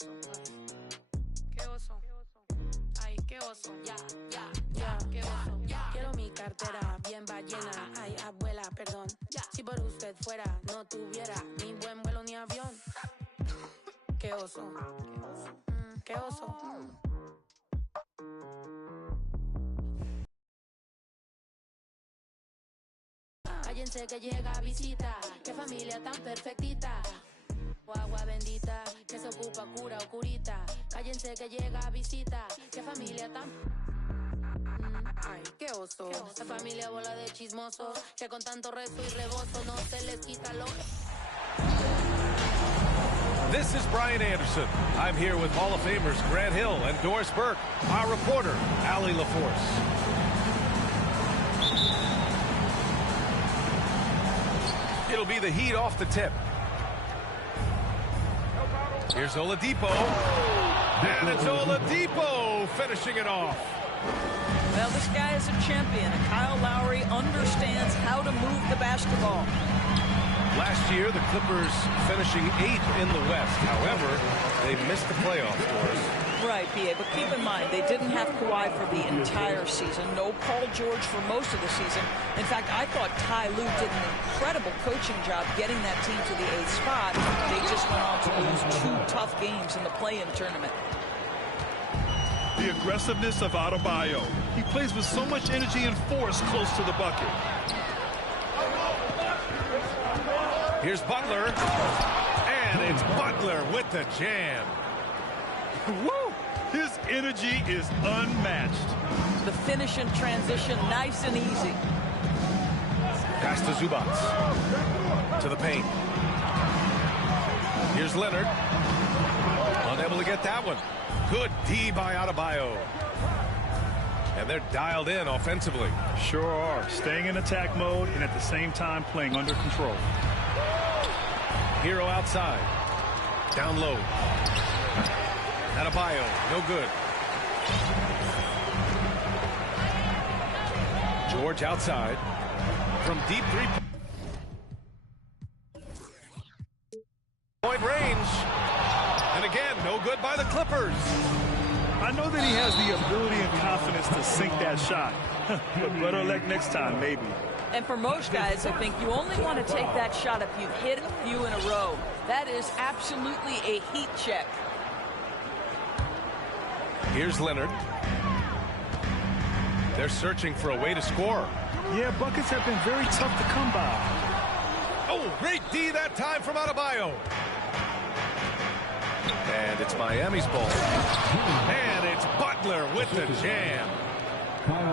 Qué oso. Ay, qué oso. Ya, qué oso. Quiero mi cartera bien ballena. Ay, abuela, perdón. Si por usted fuera, no tuviera ni buen vuelo ni avión. Qué oso. Qué oso. Cállense que llega visita. Qué familia tan perfectita. Agua bendita que se ocupa cura o curita. Cállense que llega visita. Qué familia tan... Ay, qué oso. Esa familia bola de chismosos que con tanto rezo y rebozo no se les quita lo... This is Brian Anderson. I'm here with Hall of Famers Grant Hill and Doris Burke. Our reporter, Allie LaForce. It'll be the Heat off the tip. Here's Oladipo. And it's Oladipo finishing it off. Well, this guy is a champion. Kyle Lowry understands how to move the basketball. Last year, the Clippers finishing 8th in the West. However, they missed the playoffs, Doris. Right, B.A., but keep in mind, they didn't have Kawhi for the entire season. No Paul George for most of the season. In fact, I thought Ty Lue did an incredible coaching job getting that team to the 8th spot. They just went on to lose 2 tough games in the play-in tournament. The aggressiveness of Adebayo. He plays with so much energy and force close to the bucket. Here's Butler. And it's Butler with the jam. Woo! His energy is unmatched. The finish in transition, nice and easy. Pass to Zubats. To the paint. Here's Leonard. Unable to get that one. Good D by Adebayo. And they're dialed in offensively. Sure are. Staying in attack mode and at the same time playing under control. Hero outside. Down low. Adebayo, no good. George outside. From deep three-point range. And again, no good by the Clippers. I know that he has the ability and confidence to sink that shot. But better luck next time, maybe. And for most guys, I think you only want to take that shot if you've hit a few in a row. That is absolutely a heat check. Here's Leonard. They're searching for a way to score. Yeah, buckets have been very tough to come by. Oh, great D that time from Adebayo. And it's Miami's ball. And it's Butler with the jam.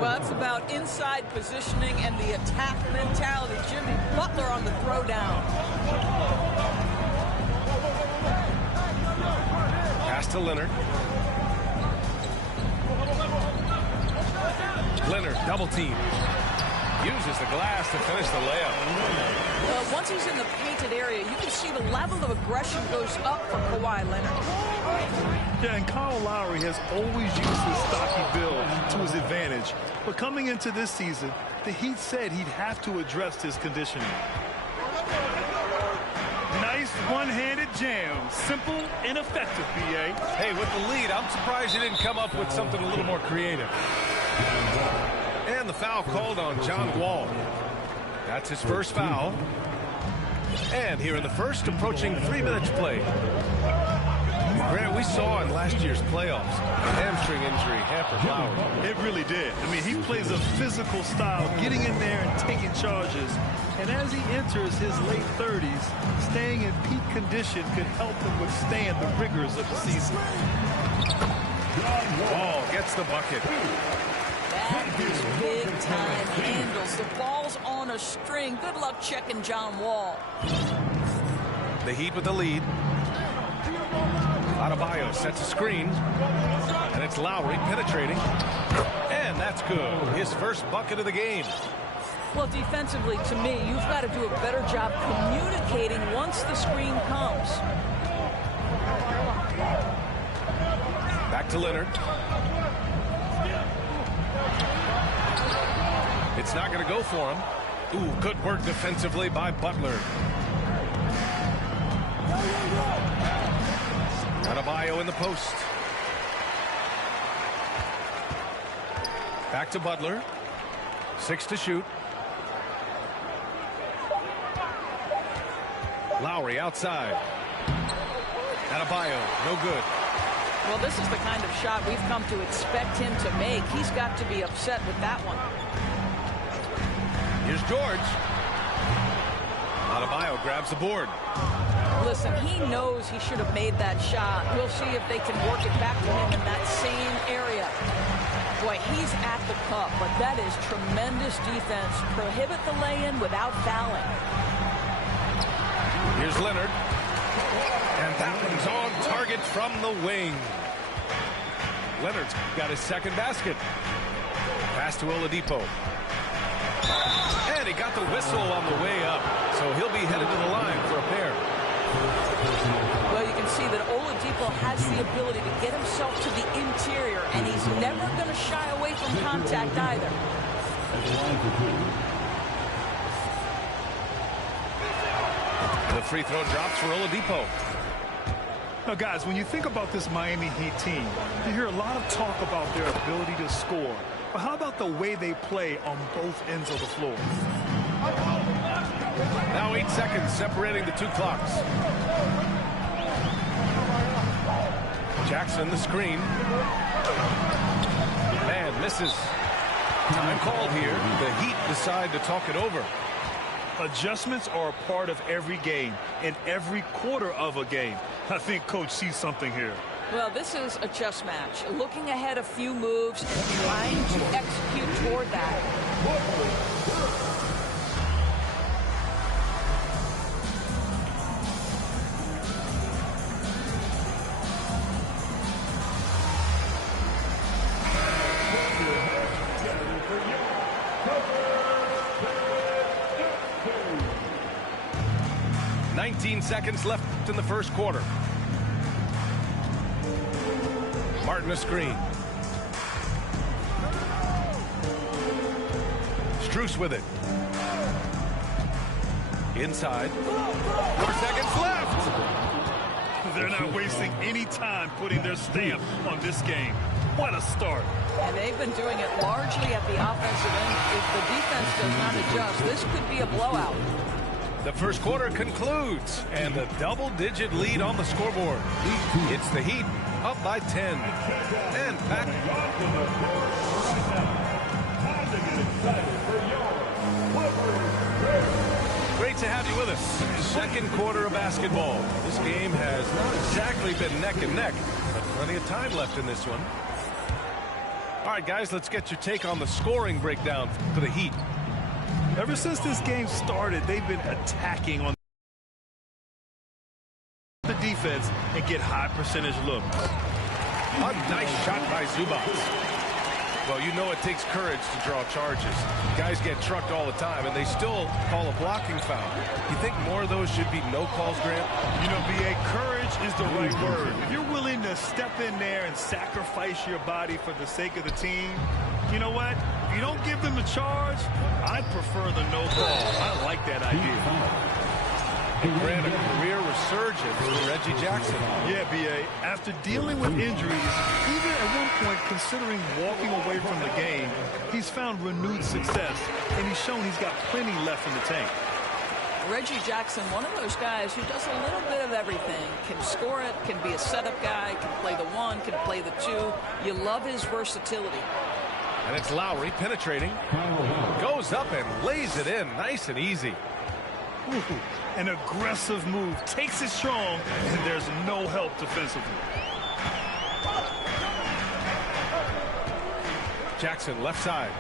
Well, it's about inside positioning and the attack mentality. Jimmy Butler on the throwdown. Pass to Leonard. Leonard, double team. Uses the glass to finish the layup. Well, once he's in the painted area, you can see the level of aggression goes up for Kawhi Leonard. Yeah, and Kyle Lowry has always used his stocky build to his advantage. But coming into this season, the Heat said he'd have to address his conditioning. Nice one-handed jam. Simple and effective, B.A. Hey, with the lead, I'm surprised he didn't come up with something a little more creative. And the foul called on John Wall. That's his first foul. And here in the first, approaching 3 minutes played. Grant, we saw in last year's playoffs, a hamstring injury hampered Lowry. It really did. I mean, he plays a physical style, getting in there and taking charges. And as he enters his late 30s, staying in peak condition could help him withstand the rigors of the season. Wall gets the bucket. That is big time handles. The ball's on a string. Good luck checking John Wall. The Heat with the lead. Adebayo sets a screen. And it's Lowry penetrating. And that's good. His first bucket of the game. Well, defensively, to me, you've got to do a better job communicating once the screen comes. Back to Leonard. It's not going to go for him. Ooh, good work defensively by Butler. Adebayo Adebayo in the post. Back to Butler. 6 to shoot. Lowry outside. Adebayo, no good. Well, this is the kind of shot we've come to expect him to make. He's got to be upset with that one. Here's George. Adebayo grabs the board. Listen, he knows he should have made that shot. We'll see if they can work it back to him in that same area. Boy, he's at the cup, but that is tremendous defense. Prohibit the lay-in without fouling. Here's Leonard. And that one's on target from the wing. Leonard's got his second basket. Pass to Oladipo. And he got the whistle on the way up. So he'll be headed to the line for a pair. Well, you can see that Oladipo has the ability to get himself to the interior, and he's never going to shy away from contact either. The free throw drops for Oladipo. Now, guys, when you think about this Miami Heat team, you hear a lot of talk about their ability to score. But how about the way they play on both ends of the floor? Now 8 seconds separating the two clocks. Jackson the screen. Man misses. Time called here. The Heat decide to talk it over. Adjustments are a part of every game and every quarter of a game. I think Coach sees something here. Well, this is a chess match. Looking ahead a few moves and trying to execute toward that. 19 seconds left in the first quarter. Martin a screen. Strus with it. Inside. 4 seconds left. They're not wasting any time putting their stamp on this game. What a start. And they've been doing it largely at the offensive end. If the defense does not adjust, this could be a blowout. The first quarter concludes, and a double-digit lead on the scoreboard. It's the Heat up by 10. And back. Great to have you with us. Second quarter of basketball. This game has not exactly been neck and neck, but plenty of time left in this one. All right, guys, let's get your take on the scoring breakdown for the Heat. Ever since this game started, they've been attacking on the defense and get high percentage looks. A nice shot by Zubac. Well, you know it takes courage to draw charges. Guys get trucked all the time, and they still call a blocking foul. You think more of those should be no calls, Grant? You know, B.A., courage is the right word. If you're willing to step in there and sacrifice your body for the sake of the team, you know what? If you don't give them a charge, I prefer the no call. I like that idea. Grant, a career resurgence for Reggie Jackson. Yeah, B.A., after dealing with injuries, even at one point considering walking away from the game, he's found renewed success, and he's shown he's got plenty left in the tank. Reggie Jackson, one of those guys who does a little bit of everything. Can score it, can be a setup guy, can play the one, can play the two. You love his versatility. And it's Lowry penetrating. Goes up and lays it in nice and easy. Ooh, an aggressive move. Takes it strong, and there's no help defensively. Jackson left side.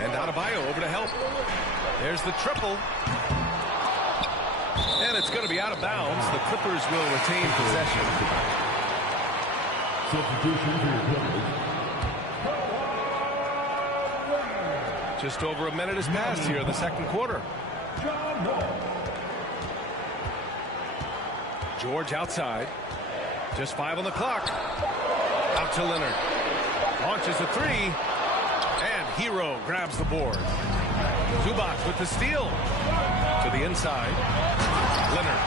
And Adebayo over to help. There's the triple. And it's going to be out of bounds. The Clippers will retain possession. Substitution for your Clippers. Just over a minute has passed here in the second quarter. George outside. Just 5 on the clock. Out to Leonard. Launches a 3. And Hero grabs the board. Zubac with the steal. To the inside. Leonard.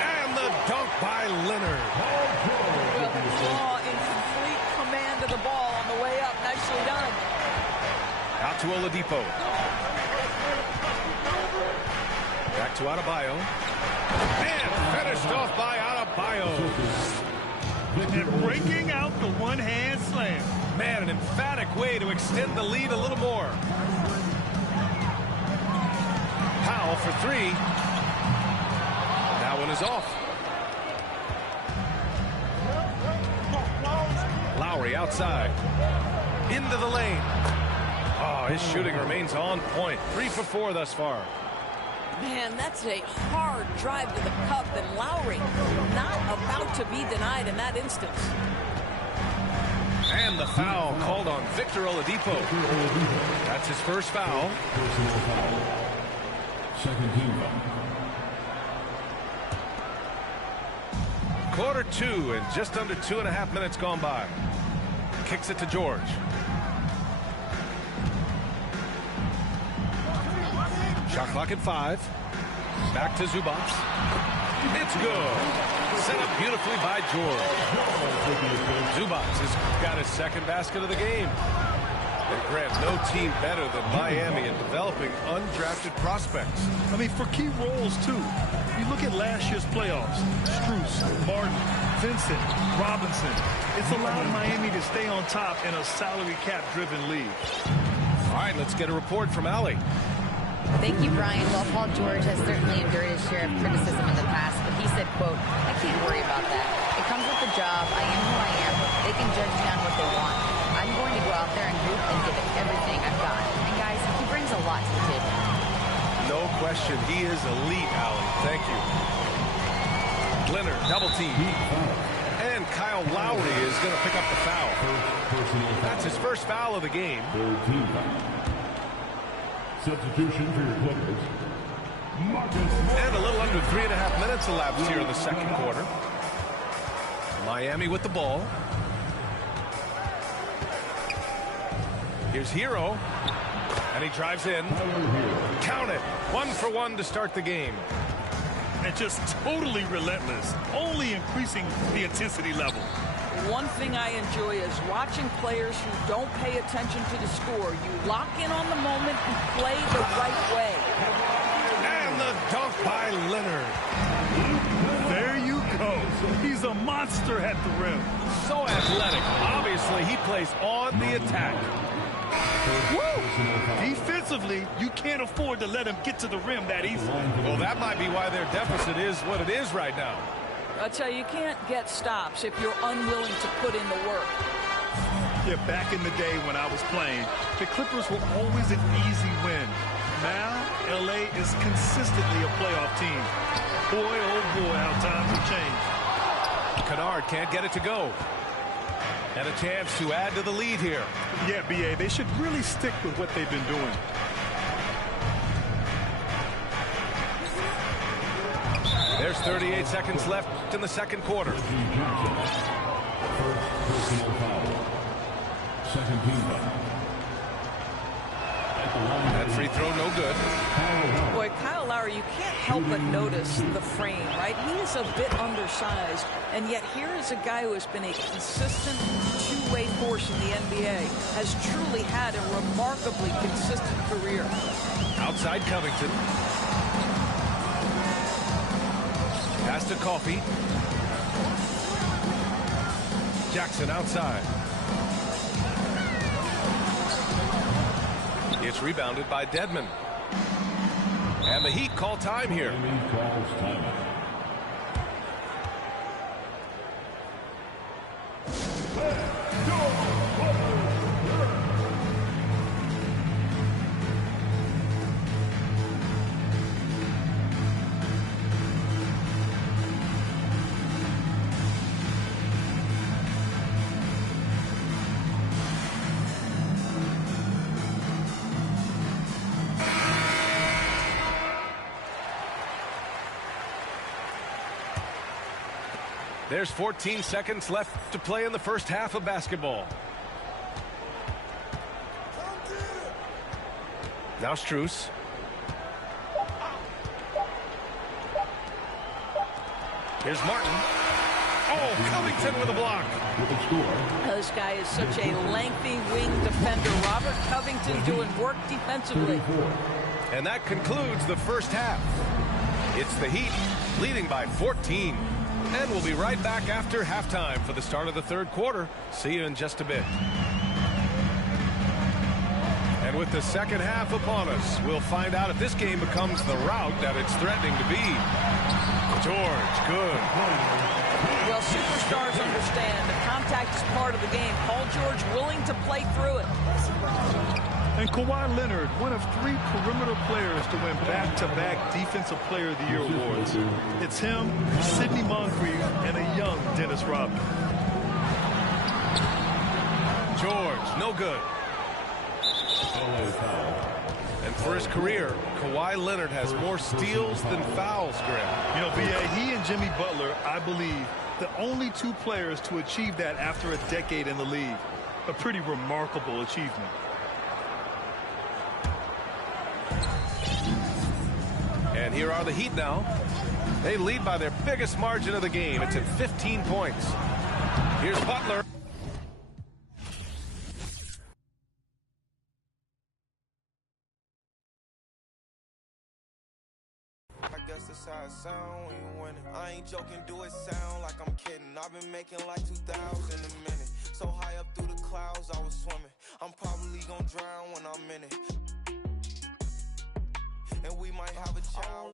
And the Oladipo. Back to Adebayo. And finished off by Adebayo. And breaking out the one-hand slam. Man, an emphatic way to extend the lead a little more. Powell for three. That one is off. Lowry outside. Into the lane. Oh, his shooting remains on point. 3 for 4 thus far. Man, that's a hard drive to the cup, and Lowry not about to be denied in that instance. And the foul called on Victor Oladipo. That's his first foul. Personal foul. Second team foul. Quarter 2 and just under 2.5 minutes gone by. Kicks it to George. Shot clock at 5. Back to Zubac. It's good. Set up beautifully by George. Zubac has got his second basket of the game. And Grant, no team better than Miami in developing undrafted prospects. I mean, for key roles, too. You look at last year's playoffs. Strus, Martin, Vincent, Robinson. It's allowed Miami to stay on top in a salary cap-driven league. All right, let's get a report from Allie. Thank you, Brian. Well, Paul George has certainly endured his share of criticism in the past, but he said, quote, "I can't worry about that. It comes with the job. I am who I am. They can judge me on what they want. I'm going to go out there and hoop and give it everything I've got." And guys, he brings a lot to the table. No question, he is elite, Allie. Thank you. Leonard, double team. And Kyle Lowry is going to pick up the foul. That's his first foul of the game. Third team foul. Substitution for your Clippers. And a little under 3.5 minutes elapsed here in the second quarter. Miami with the ball. Here's Hero. And he drives in. Count it. 1 for 1 to start the game. And just totally relentless, only increasing the intensity level. One thing I enjoy is watching players who don't pay attention to the score. You lock in on the moment and play the right way. And the dunk by Leonard. There you go. He's a monster at the rim. So athletic. Obviously, he plays on the attack. Woo! Defensively, you can't afford to let him get to the rim that easily. Well, that might be why their deficit is what it is right now. I tell you can't get stops if you're unwilling to put in the work. Yeah, back in the day when I was playing, the Clippers were always an easy win. Now, LA is consistently a playoff team. Boy, oh boy, how times have changed. Kennard can't get it to go. And a chance to add to the lead here. Yeah, B.A., they should really stick with what they've been doing. There's 38 seconds left in the second quarter. First personal foul. Second team foul. That free throw no good. Boy, Kyle Lowry, you can't help but notice the frame, right? He is a bit undersized, and yet here is a guy who has been a consistent two-way force in the NBA, has truly had a remarkably consistent career. Outside Covington. Pass to Coffey. Jackson outside. It's rebounded by Dedmon. And the Heat call time here. Calls timeout. There's 14 seconds left to play in the first half of basketball. Now Strus. Here's Martin. Oh, Covington with a block. This guy is such a lengthy wing defender. Robert Covington doing work defensively. And that concludes the first half. It's the Heat leading by 14. And we'll be right back after halftime for the start of the third quarter. See you in just a bit. And with the second half upon us, we'll find out if this game becomes the rout that it's threatening to be. George, good. Well, superstars understand that contact is part of the game. Paul George willing to play through it. And Kawhi Leonard, one of 3 perimeter players to win back-to-back Defensive Player of the Year awards. It's him, Sidney Moncrief, and a young Dennis Rodman. George, no good. And for his career, Kawhi Leonard has more steals than fouls, Graham. You know, B.A., he and Jimmy Butler, I believe, the only 2 players to achieve that after a decade in the league. A pretty remarkable achievement. And here are the Heat now. They lead by their biggest margin of the game. It's at 15 points. Here's Butler. I guess that's how it sound when you winning. I ain't joking, do it sound like I'm kidding. I've been making like 2,000 a minute. So high up through the clouds, I was swimming. I'm probably gonna drown when I'm in it. And we might have a child.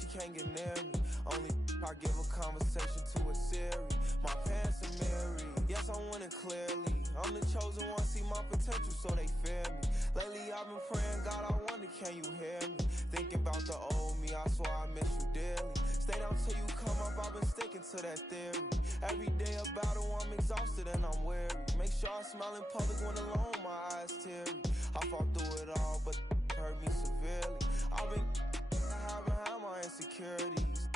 She can't get near me. Only I give a conversation to a Siri. My parents are married. Yes, I'm winning clearly. I'm the chosen one, see my potential, so they fear me. Lately, I've been praying, God, I wonder, can you hear me? Thinking about the old me, I swear I miss you dearly. Stay down till you come up, I've been sticking to that theory. Every day a battle, I'm exhausted and I'm weary. Make sure I smile in public when alone, my eyes teary. I fought through it all, but hurt me severely. I've been behind my insecurities,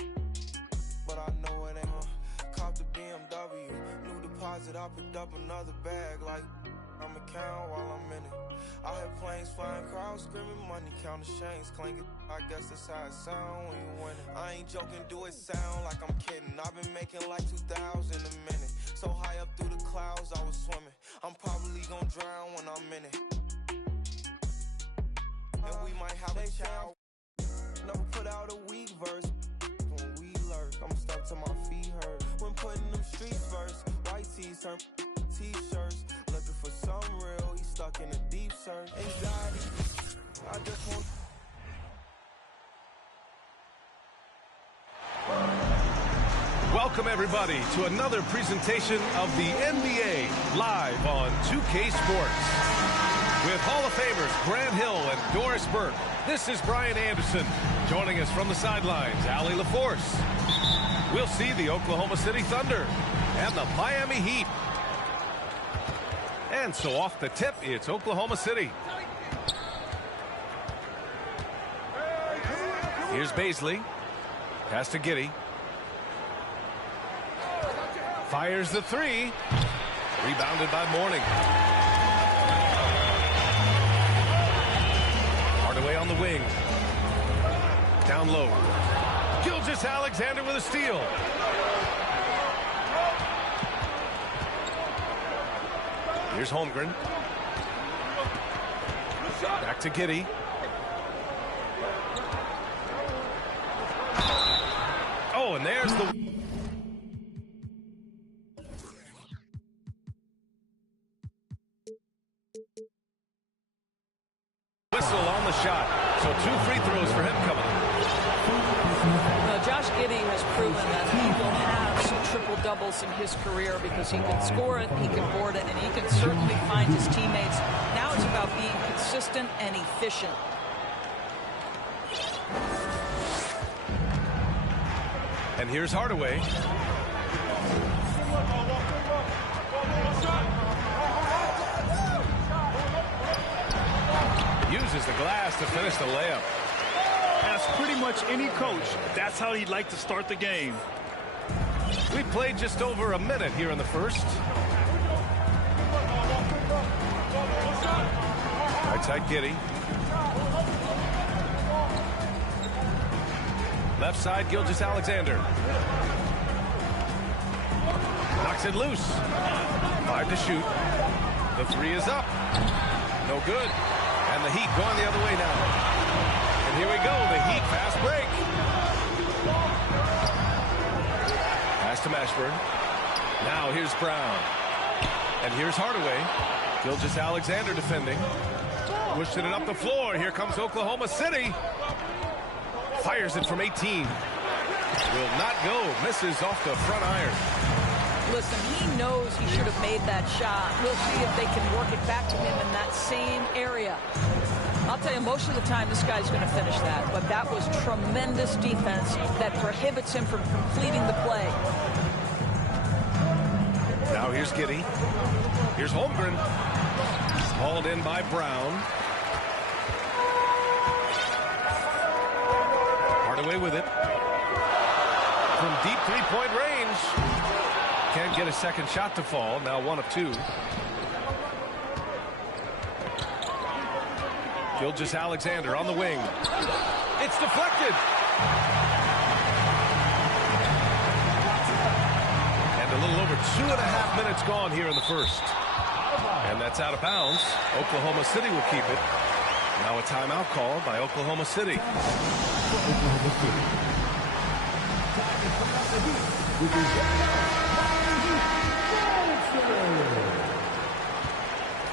but I know it ain't. Cop the BMW, new deposit, I picked up another bag like I'm a count while I'm in it. I hear planes flying, crowds screaming, money counting chains clinking. I guess that's how it sound when you winning. I ain't joking, do it sound like I'm kidding. I've been making like 2,000 a minute. So high up through the clouds, I was swimming. I'm probably gonna drown when I'm in it. And we might have a child. Never put out a weak verse. When we lurk, I'm stuck to my feet hurt. When putting them streets first, white tees turn t-shirts. Looking for some real, he's stuck in a deep search. Anxiety, I just want. Welcome, everybody, to another presentation of the NBA live on 2K Sports. With Hall of Famers Grant Hill and Doris Burke, this is Brian Anderson. Joining us from the sidelines, Allie LaForce. We'll see the Oklahoma City Thunder and the Miami Heat. And so off the tip, it's Oklahoma City. Here's Baisley. Pass to Giddey. Fires the 3. Rebounded by Mourning. Hardaway on the wing. Down low. Gilgeous-Alexander with a steal. Here's Holmgren. Back to Giddey. Oh, and there's the... whistle on the shot. So 2 free throws for him coming up. Josh Giddey has proven that he will have some triple-doubles in his career because he can score it, he can board it, and he can certainly find his teammates. Now it's about being consistent and efficient. And here's Hardaway. Uses the glass to finish the layup. As pretty much any coach, that's how he'd like to start the game. We played just over a minute here in the first. Right side Giddey. Left side Gilgeous-Alexander. Knocks it loose. 5 to shoot. The 3 is up. No good. And the Heat going the other way now. And here we go. The Heat fast break. Pass to Mashburn. Now here's Brown. And here's Hardaway. Gilgeous-Alexander defending. Pushing it up the floor. Here comes Oklahoma City. Fires it from 18. Will not go. Misses off the front iron. Listen, he knows he should have made that shot. We'll see if they can work it back to him in that same area. I'll tell you, most of the time this guy's going to finish that. But that was tremendous defense that prohibits him from completing the play. Now here's Giddey. Here's Holmgren. Hauled in by Brown. Hardaway with it. From deep three-point range. Can't get a second shot to fall. Now 1 of 2. Gilgeous-Alexander on the wing. It's deflected. And a little over 2.5 minutes gone here in the first. And that's out of bounds. Oklahoma City will keep it. Now a timeout called by Oklahoma City.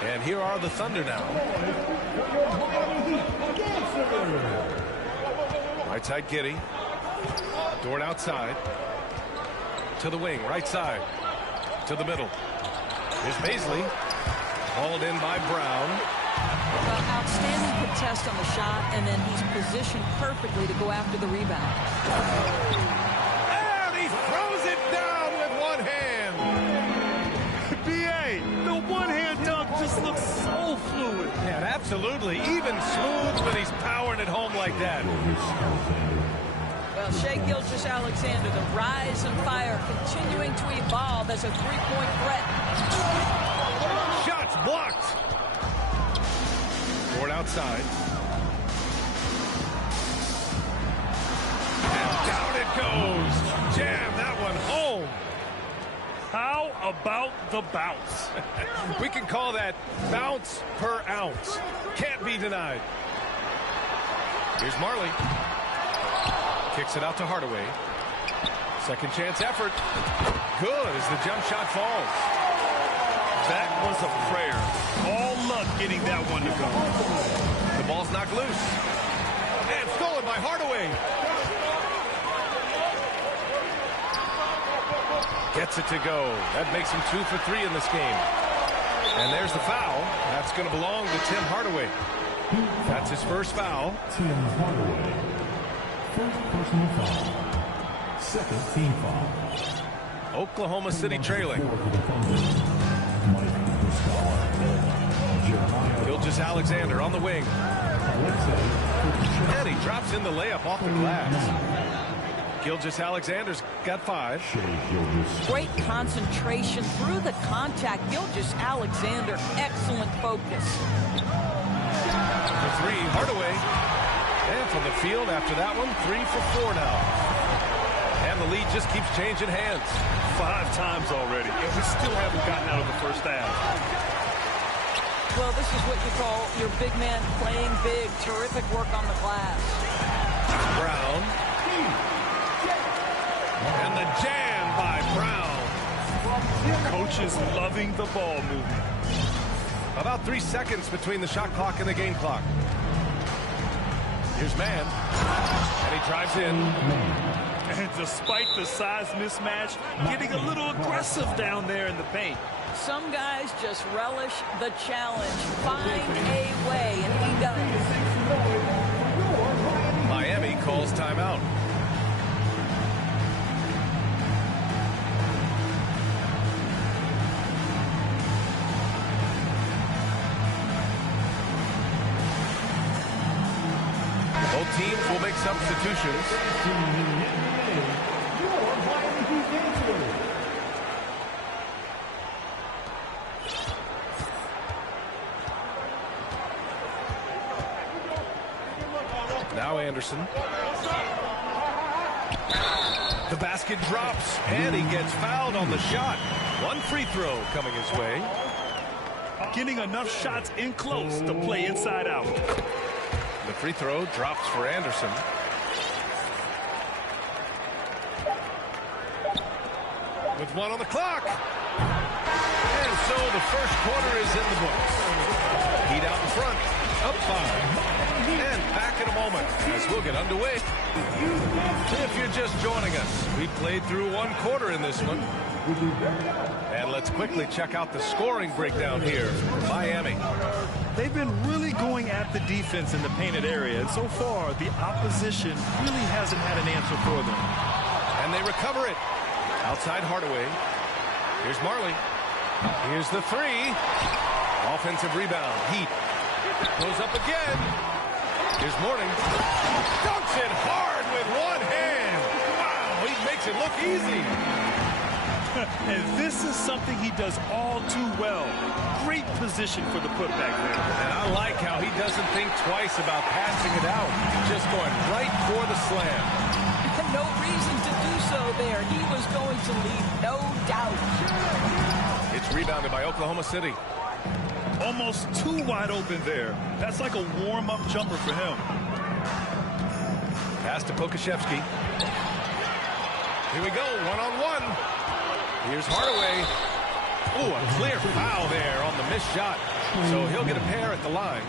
And here are the Thunder now. Right side Giddey. Dort outside. To the wing, right side. To the middle. Here's Baisley. Hauled in by Brown. Outstanding contest on the shot, and then he's positioned perfectly to go after the rebound. And he throws it down with one hand. B.A., the one-hand dunk just looks so fluid. Yeah, absolutely. Even smooth when he's powering it home like that. Well, Shai Gilgeous-Alexander, the rise and fire, continuing to evolve as a three-point threat. Shots blocked. Dort outside. And down it goes. Jam that one home. How about the bounce? We can call that bounce per ounce. Can't be denied. Here's Marley. Kicks it out to Hardaway. Second chance effort. Good as the jump shot falls. That was a prayer. All luck getting that one to go. The ball's knocked loose. And stolen by Hardaway. Gets it to go. That makes him 2 for 3 in this game. And there's the foul. That's going to belong to Tim Hardaway. That's his first foul. Tim Hardaway. First personal foul. Second team foul. Oklahoma City trailing. Gilgeous-Alexander on the wing. And he drops in the layup off the glass. Gilgeous-Alexander's got 5. Great concentration through the contact. Gilgeous-Alexander, excellent focus. For 3, Hardaway. And from the field after that one, 3 for 4 now. And the lead just keeps changing hands. 5 times already, and we still haven't gotten out of the first half. Well, this is what you call your big man playing big. Terrific work on the glass. Brown. And the jam by Brown. Coach is loving the ball movement. About 3 seconds between the shot clock and the game clock. Here's Mann. And he drives in. And despite the size mismatch, getting a little aggressive down there in the paint. Some guys just relish the challenge. Find a way, and he does. Miami calls timeout. Both teams will make substitutions. Now Anderson. The basket drops, and he gets fouled on the shot. One free throw coming his way. Getting enough shots in close to play inside out. The free throw drops for Anderson. With 1 on the clock. And so the first quarter is in the books. Heat out in front, up 5. And back in a moment as we'll get underway. If you're just joining us, we played through 1 quarter in this one. And let's quickly check out the scoring breakdown here for Miami. They've been really going at the defense in the painted area, and so far the opposition really hasn't had an answer for them. And they recover it. Outside Hardaway. Here's Marley. Here's the 3. Offensive rebound. Heat. Goes up again. Here's Morning. Dunks it hard with 1 hand. Wow, he makes it look easy. And this is something he does all too well. Great position for the putback there. And I like how he doesn't think twice about passing it out. Just going right for the slam. No reason to do so there. He was going to leave, no doubt. It's rebounded by Oklahoma City. Almost too wide open there. That's like a warm-up jumper for him. Pass to Pokashevsky. Here we go, 1-on-1. Here's Hardaway. Oh, a clear foul there on the missed shot. So he'll get a pair at the line.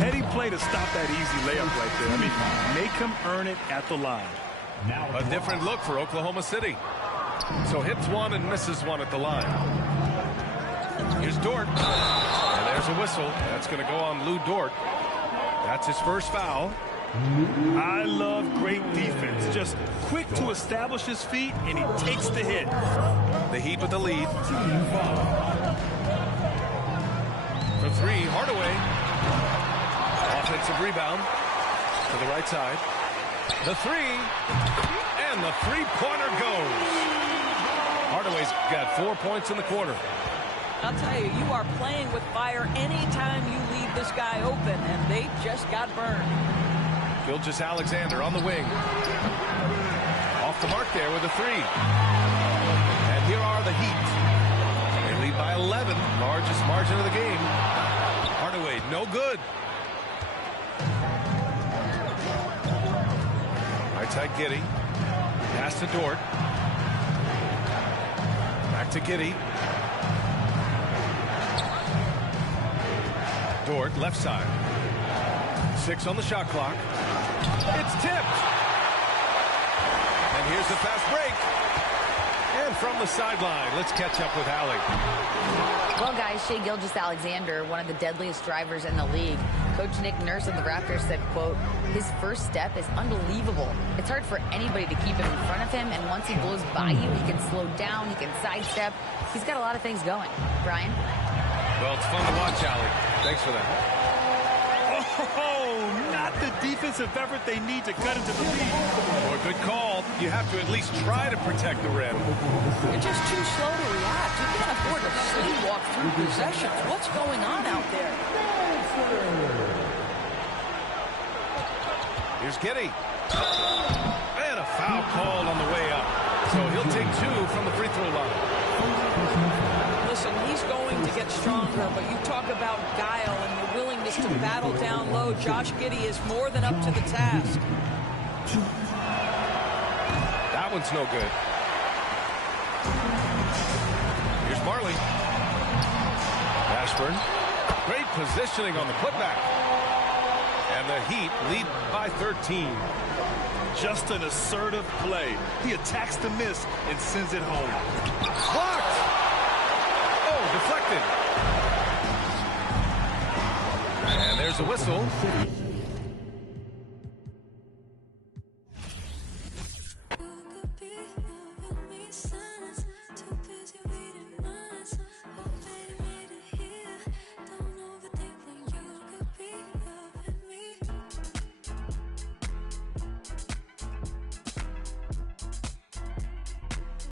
Heady play to stop that easy layup right there. I mean, make him earn it at the line. A different look for Oklahoma City. So hits 1 and misses 1 at the line. Here's Dort. And there's a whistle. That's going to go on Lou Dort. That's his first foul. I love great defense. Just quick to establish his feet, and he takes the hit. The Heat with the lead. For 3, Hardaway. Offensive rebound to the right side. The 3, and the three-pointer goes. Hardaway's got 4 points in the quarter. I'll tell you, you are playing with fire anytime you leave this guy open, and they just got burned. Gilgeous-Alexander on the wing. Off the mark there with a 3. And here are the Heat. They lead by 11, largest margin of the game. Hardaway, no good. Right side Giddey. Pass to Dort. Back to Giddey. Dort, left side. 6 on the shot clock. It's tipped. And here's the fast break. And from the sideline, let's catch up with Allie. Well, guys, Shai Gilgeous-Alexander, one of the deadliest drivers in the league. Coach Nick Nurse of the Raptors said, quote, his first step is unbelievable. It's hard for anybody to keep him in front of him, and once he blows by you, he can slow down, he can sidestep. He's got a lot of things going. Brian? Well, it's fun to watch, Allie. Thanks for that. Oh, not the defensive effort they need to cut into the lead. Or good call. You have to at least try to protect the rim. You're just too slow to react. You can't afford to sleepwalk through possessions. What's going on out there? Here's Giddey. And a foul called on the way up. So he'll take 2 from the free throw line. Listen, he's going to get stronger, but you talk about guile and the willingness to battle down low. Josh Giddey is more than up to the task. That one's no good. Here's Marley. Ashburn. Great positioning on the putback. And the Heat lead by 13. Just an assertive play. He attacks the miss and sends it home. Blocked! Oh, deflected. And there's a whistle.